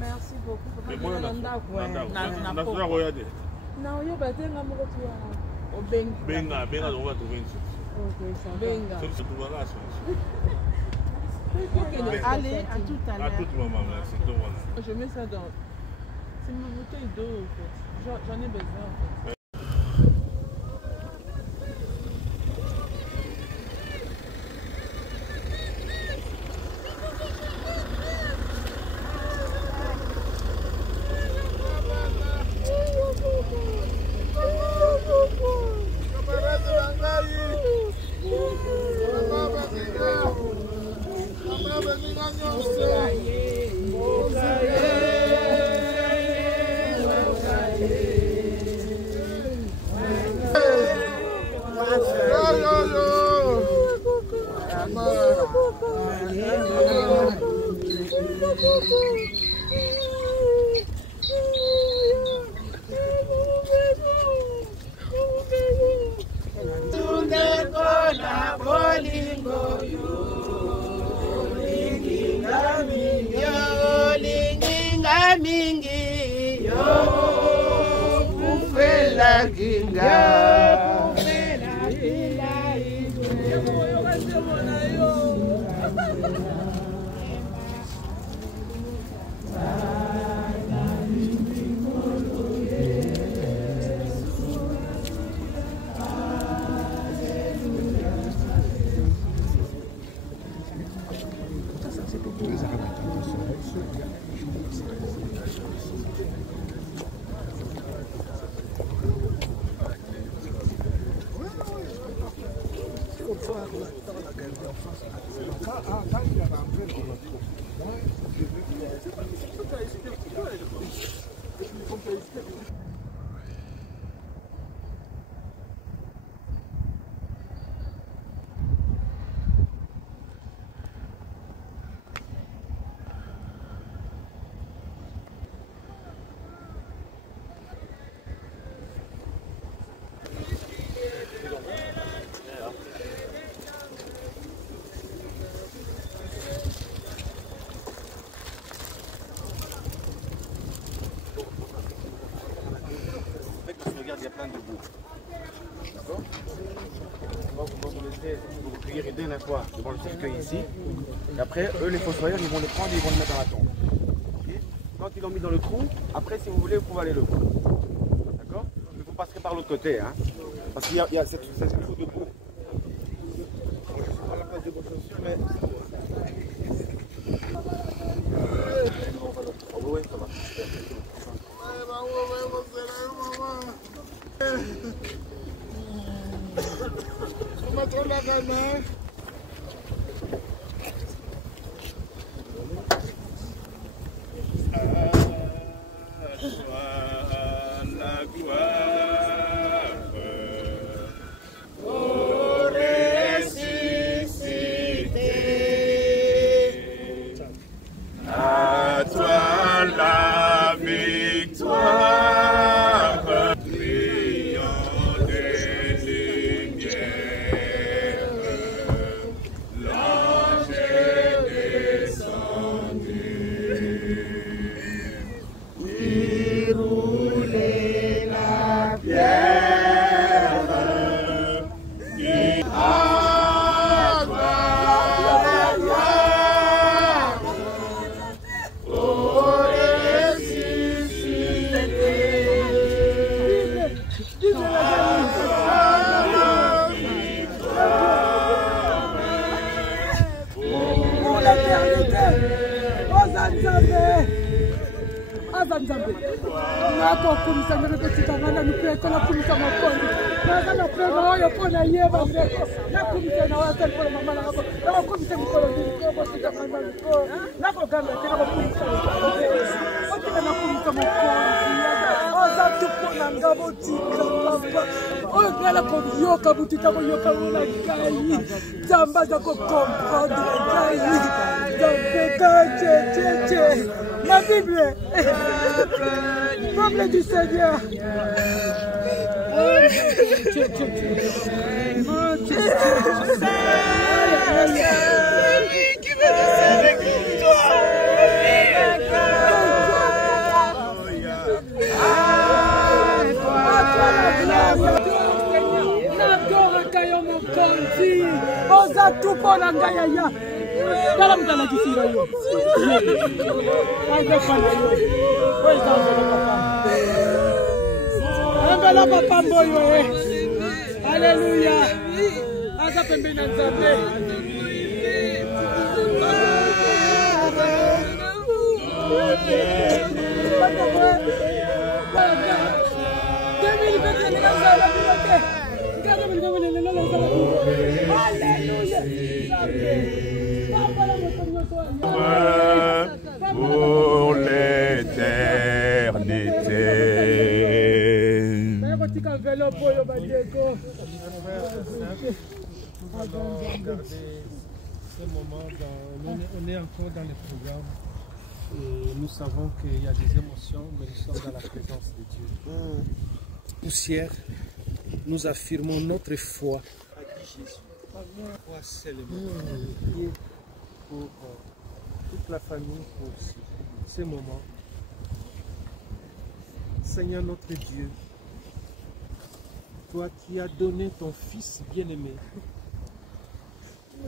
Merci beaucoup. Mais moi, allez, à tout à l'heure. À tout moment, merci. Je mets ça dans... C'est ma bouteille d'eau en fait. J'en ai besoin en fait. Il y a plein de boue. D'accord? On va vous laisser vous recueillir une dernière fois devant le cercueil ici. Et après, eux, les fossoyeurs, ils vont les prendre et ils vont le mettre dans la tombe. Okay? Quand ils l'ont mis dans le trou, après, si vous voulez, vous pouvez aller le prendre. D'accord? Mais vous passerez par l'autre côté. Hein? Parce qu'il y a cette trou de boue. Je ne sais pas la place de votre chaussure, mais... Oui, ça va. La Bible, peuple du Seigneur. Oza tupo na ngaya. Kala mtala kisira yo. Aide kwa na yo. Oza papa. Ambela papa mboyo Alléluia. Aza pembe na nzambe. Pour l'éternité. On est encore dans les programmes et nous savons qu'il y a des émotions, mais nous sommes dans la présence de Dieu. Poussière, nous affirmons notre foi à Jésus. Foi seulement. Priez pour toute la famille, pour ces moments. Seigneur notre Dieu, toi qui as donné ton Fils bien-aimé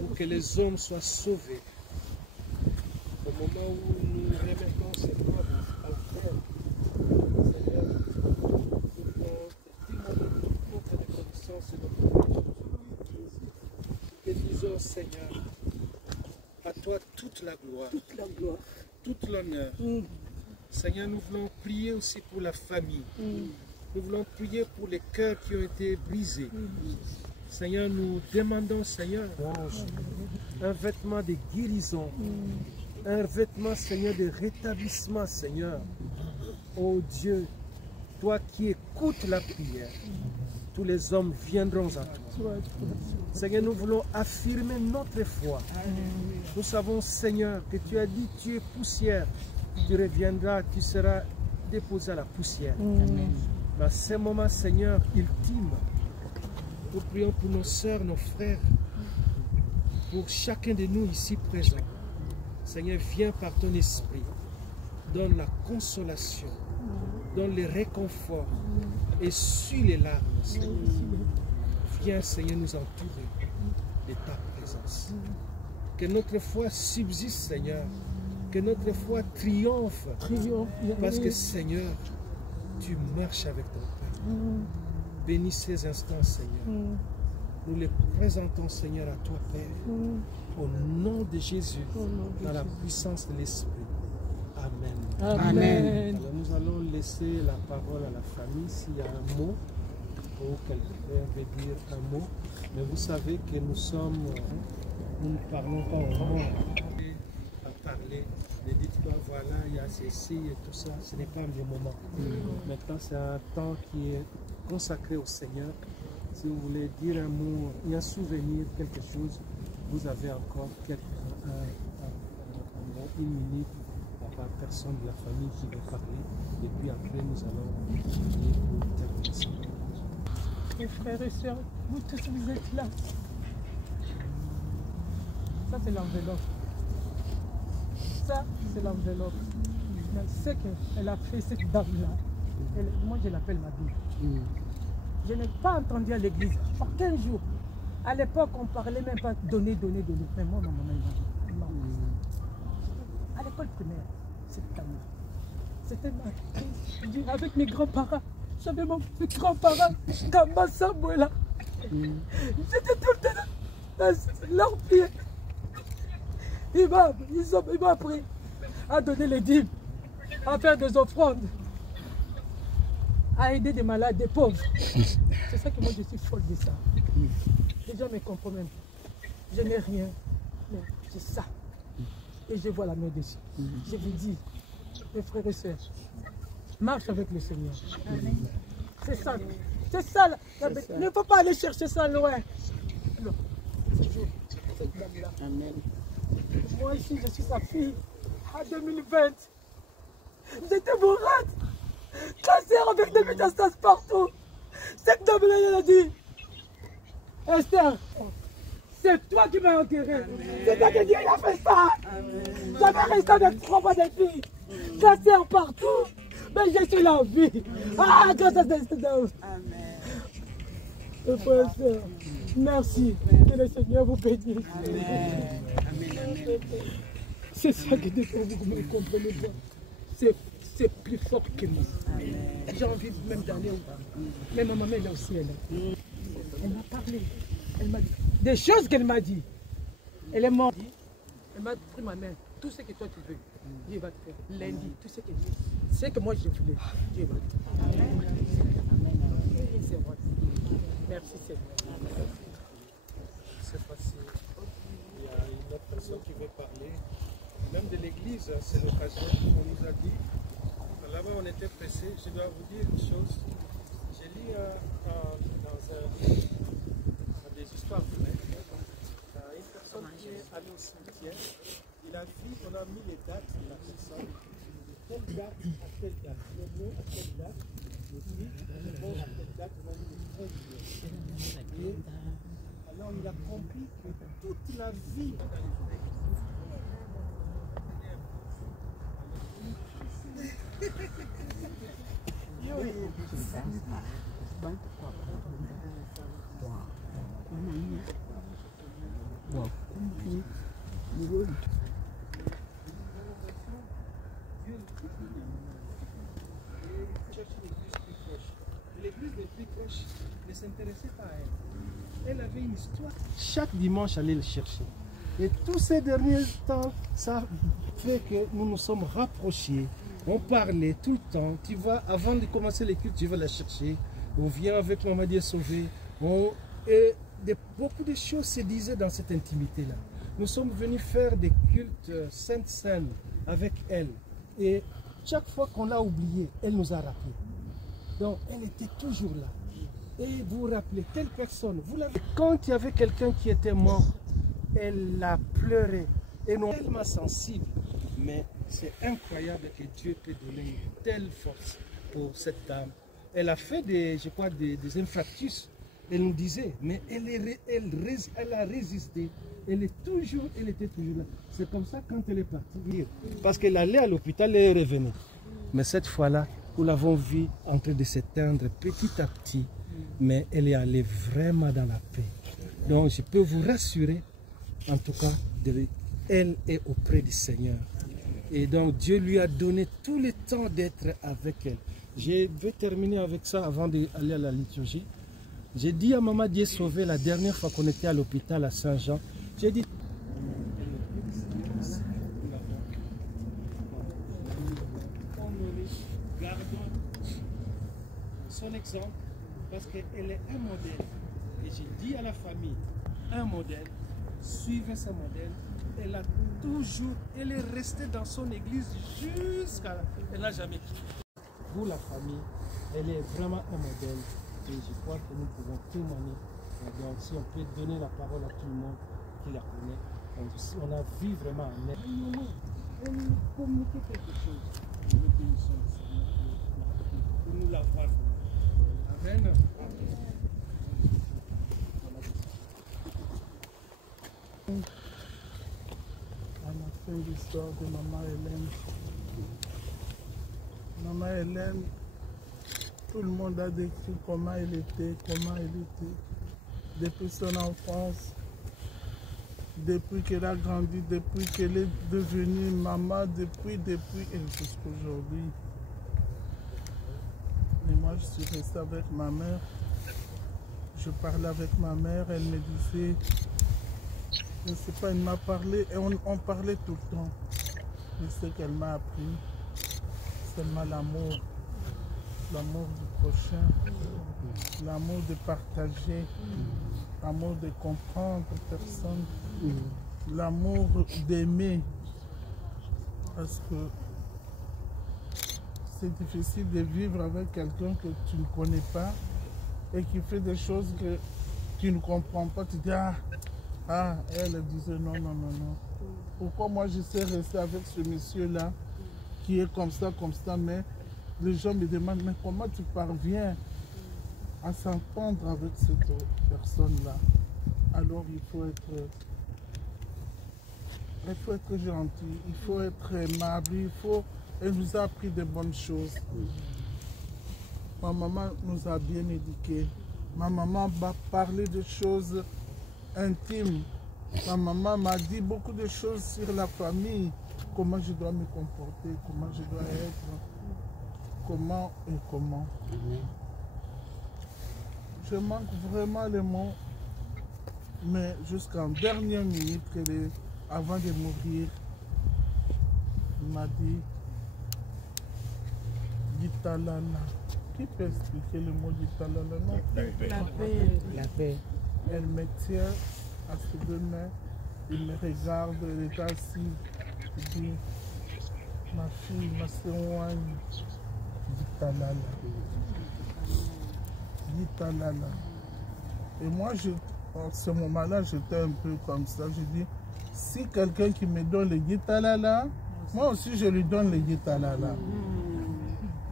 pour que les hommes soient sauvés, au moment où nous remettons cette œuvre à terre, Seigneur, nous voulons témoigner notre reconnaissance et notre gratitude. Et disons, Seigneur, à toi toute la gloire, toute l'honneur. Seigneur, nous voulons prier aussi pour la famille. Nous voulons prier pour les cœurs qui ont été brisés. Seigneur, nous demandons, Seigneur, un vêtement de guérison, un vêtement, Seigneur, de rétablissement, Seigneur. Oh Dieu, toi qui écoutes la prière, tous les hommes viendront à toi. Seigneur, nous voulons affirmer notre foi. Nous savons, Seigneur, que tu as dit, tu es poussière. Tu reviendras, tu seras déposé à la poussière. Dans ces moments, Seigneur, ultimes, nous prions pour nos sœurs, nos frères, pour chacun de nous ici présents. Seigneur, viens par ton esprit, donne la consolation, donne le réconfort, essuie les larmes, Seigneur. Viens, Seigneur, nous entourer de ta présence. Que notre foi subsiste, Seigneur. Que notre foi triomphe. Parce que, Seigneur, tu marches avec ton Père. Bénis ces instants, Seigneur. Nous les présentons, Seigneur, à toi, Père. Au nom de Jésus, dans la puissance de l'Esprit. Amen. Amen. Alors, nous allons laisser la parole à la famille s'il y a un mot ou quelqu'un veut dire un mot. Mais vous savez que nous ne parlons pas au monde à parler. Ne dites pas voilà, il y a ceci et tout ça. Ce n'est pas le moment. Maintenant, c'est un temps qui est consacré au Seigneur. Si vous voulez dire un mot, un souvenir, quelque chose, vous avez encore une minute par personne de la famille qui veut parler. Et puis après, nous allons prier pour terminer. Mes frères et sœurs, vous tous vous êtes là. Ça c'est l'enveloppe. Ça c'est l'enveloppe. Mais ce qu'elle a fait, cette dame-là, moi je l'appelle ma Bible. Je n'ai pas entendu à l'église, aucun jour. À l'époque, on ne parlait même pas donner. Mais moi, ma maman, elle m'a dit. À l'école primaire, cette dame-là, c'était ma... Avec mes grands-parents, j'avais mon grand-parent, Kamba Samuela. J'étais tout le temps dans leurs pieds. Ils m'ont appris à donner les dîmes, à faire des offrandes, à aider des malades, des pauvres. C'est ça que moi je suis folle de ça. Les gens me comprennent. Je n'ai rien, mais j'ai ça. Et je vois la main dessus. Je vous dis, mes frères et sœurs, marche avec le Seigneur. C'est ça. C'est ça. Il ne faut pas aller chercher ça loin. Non. Toujours cette dame-là. Amen. Moi ici, je suis sa fille. En 2020, j'étais mourante. Cancer avec des métastases partout. Cette dame-là, elle a dit, Esther, c'est toi qui m'as enterré. C'est toi qui Dieu a fait ça. J'avais resté avec 3 mois de filles. Cancer partout. Mais je suis la vie. Ah, grâce à cette dame. Amen. Frère et sœur, merci. Que le Seigneur vous bénisse. C'est ça que des fois vous ne comprenez pas. C'est plus fort que moi. J'ai envie même d'aller au bas. Mais ma maman elle est au ciel. Elle m'a parlé. Elle m'a dit des choses qu'elle m'a dit. Elle est morte. Elle m'a pris ma main. Tout ce que toi tu veux, Dieu va te faire. Lundi, tout ce que Dieu. C'est que moi je voulais, Dieu va te faire. C'est vrai. Merci Seigneur. C'est facile. Il y a une autre personne qui veut parler. Même de l'église, c'est l'occasion qu'on nous a dit. Là-bas, on était pressés. Je dois vous dire une chose. J'ai lu dans des histoires vraies. Une personne qui est allée au cimetière, il a vu, on a mis les dates de la personne. De telle date à telle date. Le nom à telle date. Le titre, le nom à telle date. On a mis le 13 juillet. Et alors, il a compris que toute la vie dans les l'église des Prêches ne s'intéressait pas à elle. Elle avait une histoire. Chaque dimanche, elle allait le chercher. Et tous ces derniers temps, ça fait que nous nous sommes rapprochés. On parlait tout le temps. Tu vas, avant de commencer les cultes, tu vas la chercher. On vient avec Maman Dieu sauvé. Beaucoup de choses se disaient dans cette intimité-là. Nous sommes venus faire des cultes saintes avec elle. Et chaque fois qu'on l'a oubliée, elle nous a rappelé. Donc, elle était toujours là. Et vous vous rappelez, telle personne, vous l'avez. Quand il y avait quelqu'un qui était mort, elle a pleuré. Et non tellement sensible. Mais c'est incroyable que Dieu peut donner une telle force pour cette dame. Elle a fait des infarctus. Elle nous disait, mais elle a résisté. Elle était toujours là. C'est comme ça quand elle est partie. Parce qu'elle allait à l'hôpital et elle revenait. Mais cette fois-là, nous l'avons vue en train de s'éteindre petit à petit. Mais elle est allée vraiment dans la paix. Donc je peux vous rassurer, en tout cas, elle est auprès du Seigneur. Et donc Dieu lui a donné tout le temps d'être avec elle. Je vais terminer avec ça avant d'aller à la liturgie. J'ai dit à Maman Dieu sauvé la dernière fois qu'on était à l'hôpital à Saint-Jean. J'ai dit... Gardons son exemple parce qu'elle est un modèle. Et j'ai dit à la famille, un modèle, suivez ce modèle. Elle est restée dans son église jusqu'à la fin. Elle n'a jamais quitté. Vous, la famille, elle est vraiment un modèle. Et je crois que nous pouvons témoigner. Donc, si on peut donner la parole à tout le monde qui la connaît, on a vu vraiment en elle. Elle nous communiquait quelque chose. Nous bénissons le Seigneur pour nous l'avoir. Amen. À la fin de l'histoire de Maman Hélène. Maman Hélène, tout le monde a décrit comment elle était, depuis son enfance, depuis qu'elle a grandi, depuis qu'elle est devenue maman, depuis et jusqu'aujourd'hui. Et moi, je suis restée avec ma mère. Je parlais avec ma mère, elle me disait, je ne sais pas, elle m'a parlé, et on parlait tout le temps. Mais ce qu'elle m'a appris, c'est l'amour. L'amour du prochain, l'amour de partager, l'amour de comprendre personne, l'amour d'aimer. Parce que c'est difficile de vivre avec quelqu'un que tu ne connais pas et qui fait des choses que tu ne comprends pas. Tu dis, elle disait non. Pourquoi moi je sais rester avec ce monsieur-là qui est comme ça, mais les gens me demandent, mais comment tu parviens à s'entendre avec cette personne-là? Alors il faut être gentil, il faut être aimable, elle nous a appris de bonnes choses. Ma maman nous a bien éduqués. Ma maman m'a parlé de choses intime. Ma maman m'a dit beaucoup de choses sur la famille, comment je dois me comporter, comment je dois être, comment et comment. Je manque vraiment les mots, mais jusqu'en dernière minute, avant de mourir, il m'a dit Gitalala. Qui peut expliquer le mot Gitalala? Non, La paix. La paix. elle me tient à ses deux mains, il me regarde, elle est assise, il dit ma fille, ma s'éloigne, Gitalala. Gitalala. Et moi, en ce moment-là, j'étais un peu comme ça. Je dis, si quelqu'un qui me donne le Gitalala, moi aussi je lui donne le Gitalala.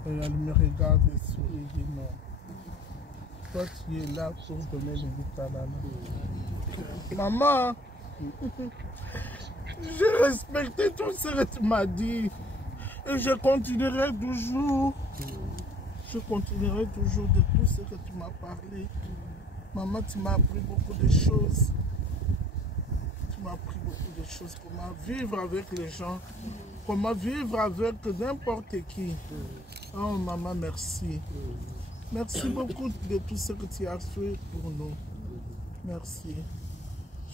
Et elle me regarde et sourit et dit non. Toi, tu es là pour donner le Gitalala. Maman, j'ai respecté tout ce que tu m'as dit. Et je continuerai toujours. Je continuerai toujours de tout ce que tu m'as parlé. Maman, tu m'as appris beaucoup de choses. Tu m'as appris beaucoup de choses. Comment vivre avec les gens. Comment vivre avec n'importe qui. Oh, maman, merci. Merci beaucoup de tout ce que tu as fait pour nous. Merci.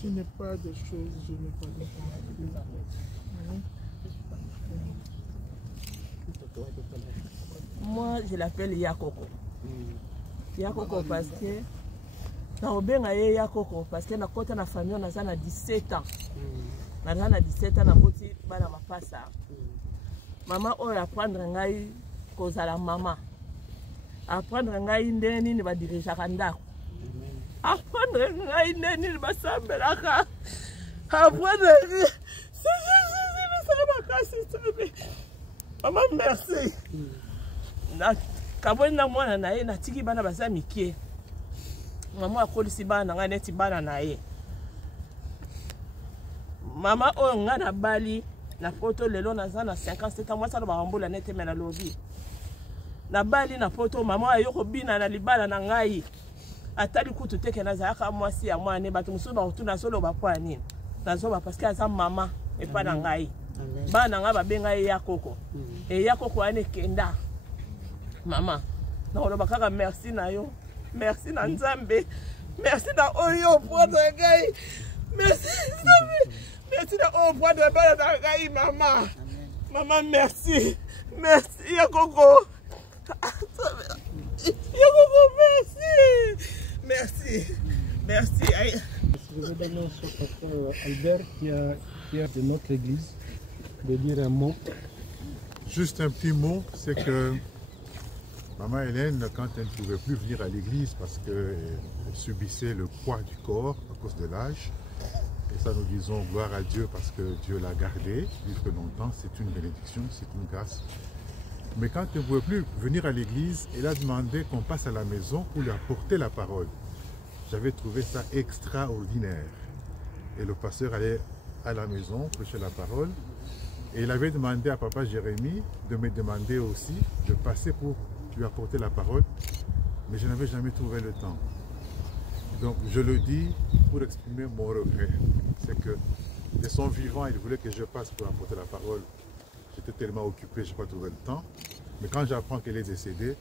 Je n'ai pas de choses, je n'ai pas de choses. Moi, je l'appelle Yakoko. Yakoko parce que na Yakoko parce que na kota na famille on a 17 ans. Na 17 ans na boti bana mapasa. Maman oyo apprendre ngai kozala mama. Apprendre ngai ndeni ni ba dirigeaka ndako. Apprendre ngai ndeni ni basambelaka. Apprendre maman, merci. Kaboni na mwana na ye na tiki bana baza mikie. Maman akolisi bana nga neti bana na ye. Maman oyo nga na bali na poto lelo naza na 57 ans mwasa lo barambola nete mena lobi. Na bali na poto maman ayoko bina na libala na ngai. Atali kutu teke nazaka mwasi ya mwana bato musu ba rutuna solo ba kwa nini. Nazoba parce que aza mama et pas na ngai. Bana nga babenga ye Yakoko. Et Yakoko ane kenda. Maman, na kaka merci na yo. Merci na Nzambe. Merci na oyo prendre ngai. Merci Nzambe. Merci na oyo prendre bana na ngai maman. Maman merci. Merci Yakoko. Yakoko merci. Merci. Merci. Je vais donner au pasteur Albert qui est de notre église de dire un mot. Juste un petit mot, c'est que maman Hélène, quand elle ne pouvait plus venir à l'église parce qu'elle subissait le poids du corps à cause de l'âge, et ça nous disons gloire à Dieu parce que Dieu l'a gardée, vivre longtemps, c'est une bénédiction, c'est une grâce. Mais quand elle ne pouvait plus venir à l'église, elle a demandé qu'on passe à la maison pour lui apporter la parole. J'avais trouvé ça extraordinaire. Et le pasteur allait à la maison prêcher la parole. Et il avait demandé à papa Jérémie de me demander aussi de passer pour lui apporter la parole. Mais je n'avais jamais trouvé le temps. Donc je le dis pour exprimer mon regret. C'est que de son vivant, il voulait que je passe pour apporter la parole. J'étais tellement occupé, je n'ai pas trouvé le temps. Mais quand j'apprends qu'elle est décédée,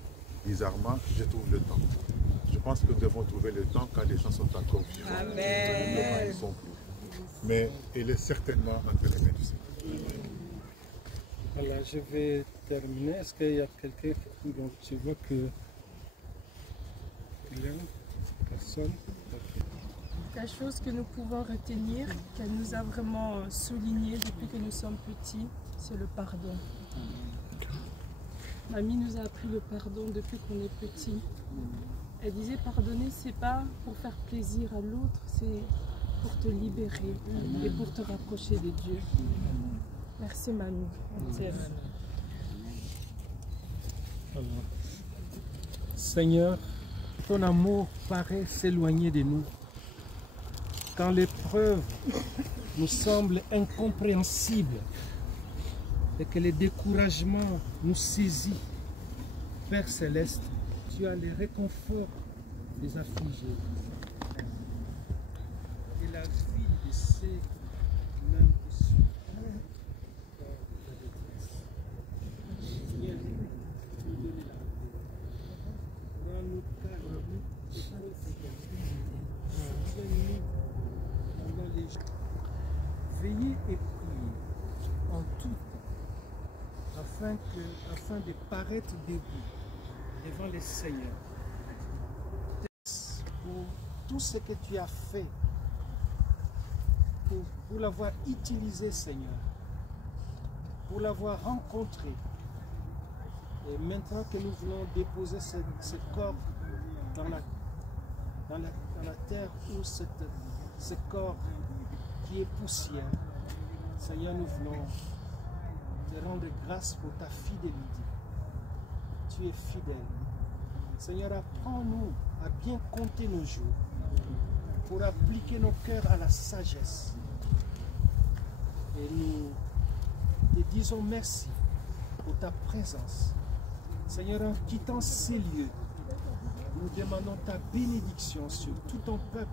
bizarrement, je trouve le temps. Je pense que nous devons trouver le temps quand les gens sont encore vivants. Amen. Ils sont plus. Mais elle est certainement entre les mains du Seigneur. Voilà, je vais terminer. Est-ce qu'il y a quelqu'un dont tu vois que personne? La chose que nous pouvons retenir, qu'elle nous a vraiment souligné depuis que nous sommes petits, c'est le pardon. Mamie nous a appris le pardon depuis qu'on est petit. Elle disait pardonner, c'est pas pour faire plaisir à l'autre, c'est pour te libérer et pour te rapprocher de Dieu. Merci mamie, on t'aime. Seigneur, ton amour paraît s'éloigner de nous. Quand l'épreuve nous semble incompréhensible et que le découragement nous saisit, Père Céleste, tu as le réconfort des affligés. la vie de ceux même qui sont dans la détresse. Seigneur, nous donner la paix. Rends-nous calmes et confiants. Soutiens-nous pendant les jours. Veillez et priez en tout temps, afin de paraître debout devant le Seigneur. Pour tout ce que tu as fait, pour l'avoir utilisé, Seigneur, pour l'avoir rencontré. Et maintenant que nous voulons déposer ce corps dans la terre ou ce corps qui est poussière, Seigneur, nous voulons te rendre grâce pour ta fidélité. Tu es fidèle. Seigneur, apprends-nous à bien compter nos jours pour appliquer nos cœurs à la sagesse. Et nous te disons merci pour ta présence. Seigneur, en quittant ces lieux, nous demandons ta bénédiction sur tout ton peuple,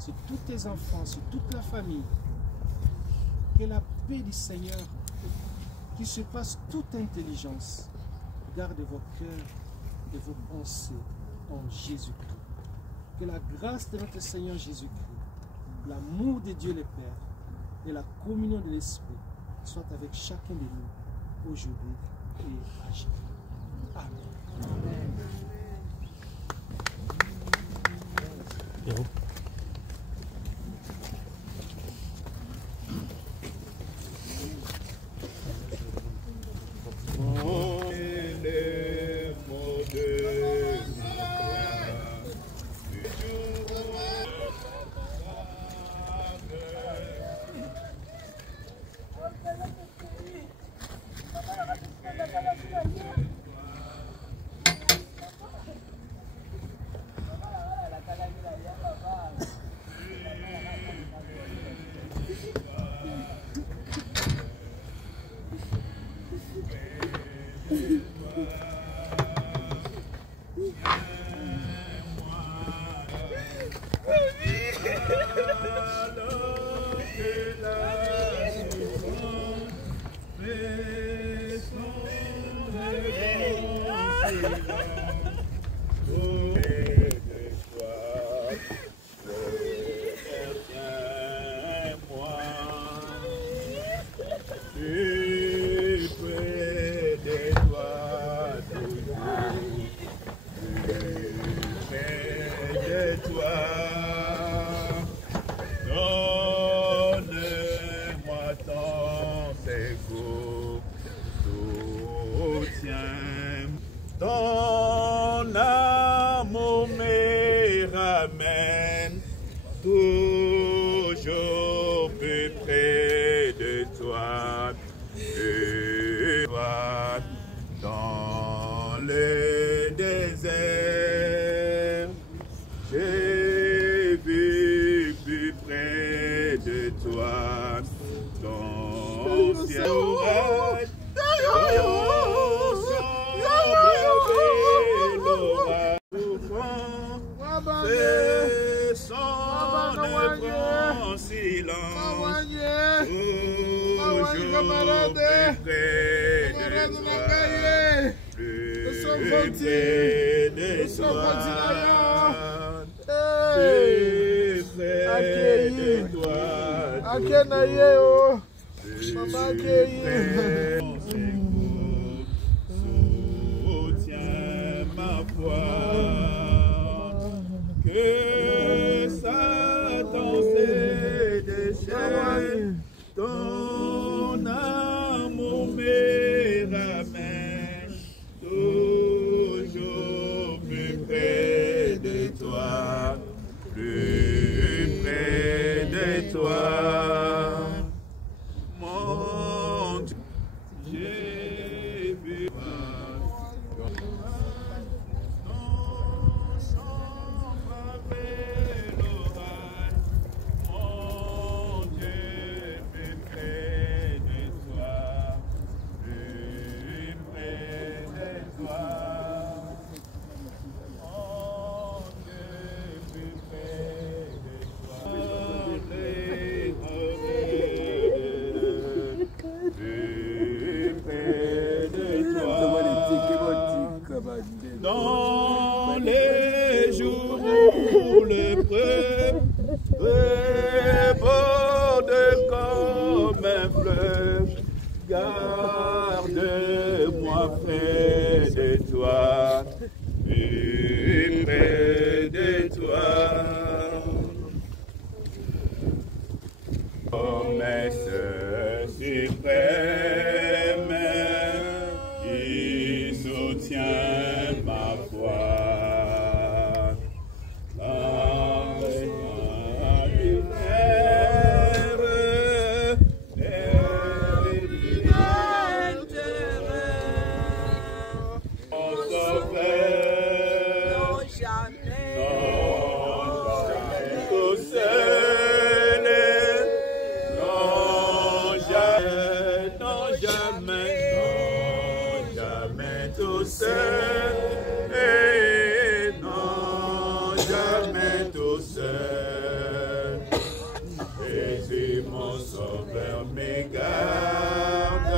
sur tous tes enfants, sur toute la famille. Que la paix du Seigneur, qui surpasse toute intelligence, garde vos cœurs et vos pensées en Jésus-Christ. Que la grâce de notre Seigneur Jésus-Christ, l'amour de Dieu le Père et la communion de l'Esprit soient avec chacun de nous aujourd'hui et à jamais. Amen. Ton amour me ramène toujours plus près de toi, dans le désert. J'ai vu plus près de toi, ton ciel. Fais son œuvre en silence, toujours plus près de toi, plus près de toi, plus près de toi, soutiens ma foi. Que Satan se déchaîne, ton amour me ramène toujours plus près de toi, plus près de toi. Mon Dieu, le déborde comme un fleuve. Garde-moi près de toi, et près de toi. Promesse suprême qui soutient ma foi. Jésus mon sauveur me garde,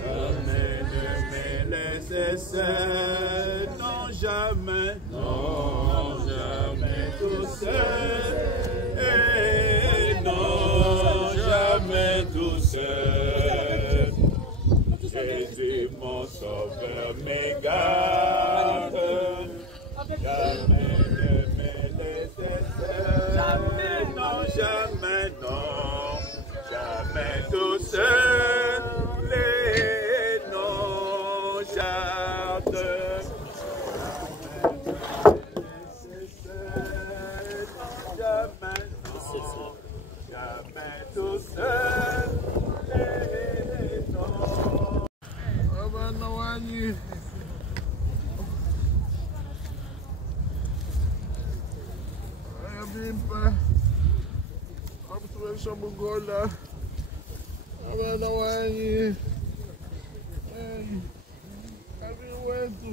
jamais ne me laisse seul, non jamais tout seul, et non jamais tout seul. Jésus mon sauveur me garde, jamais ne me laisse seul, non jamais tout seul, et non jamais. Jamais tout seul, et non. Abanawani. Ayabimpa. Abtuwe Shabugola. Abanawani. Abi wetu.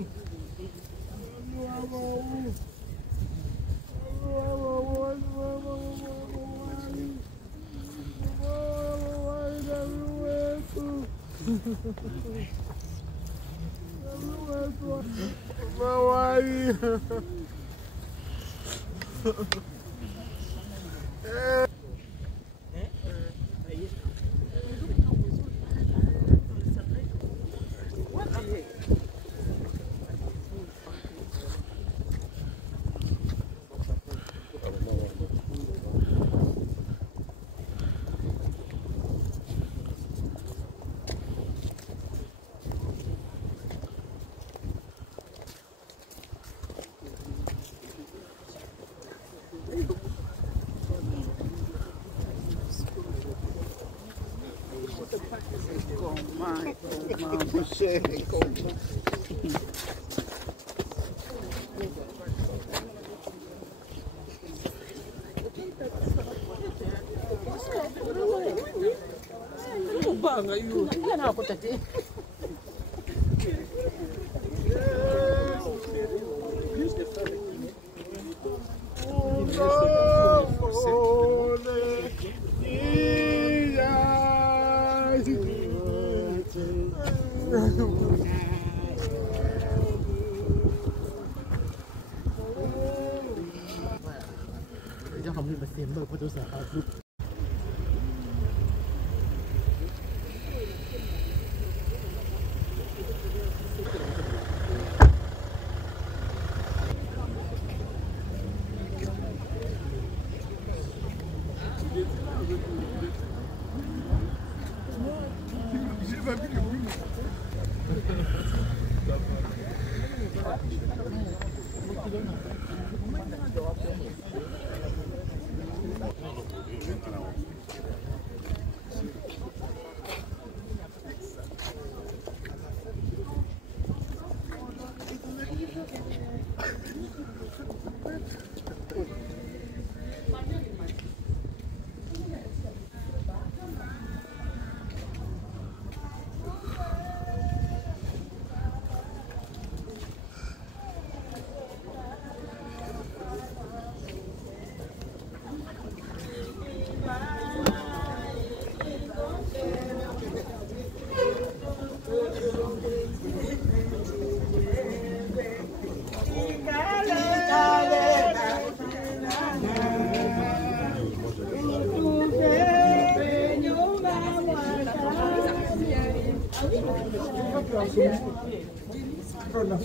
la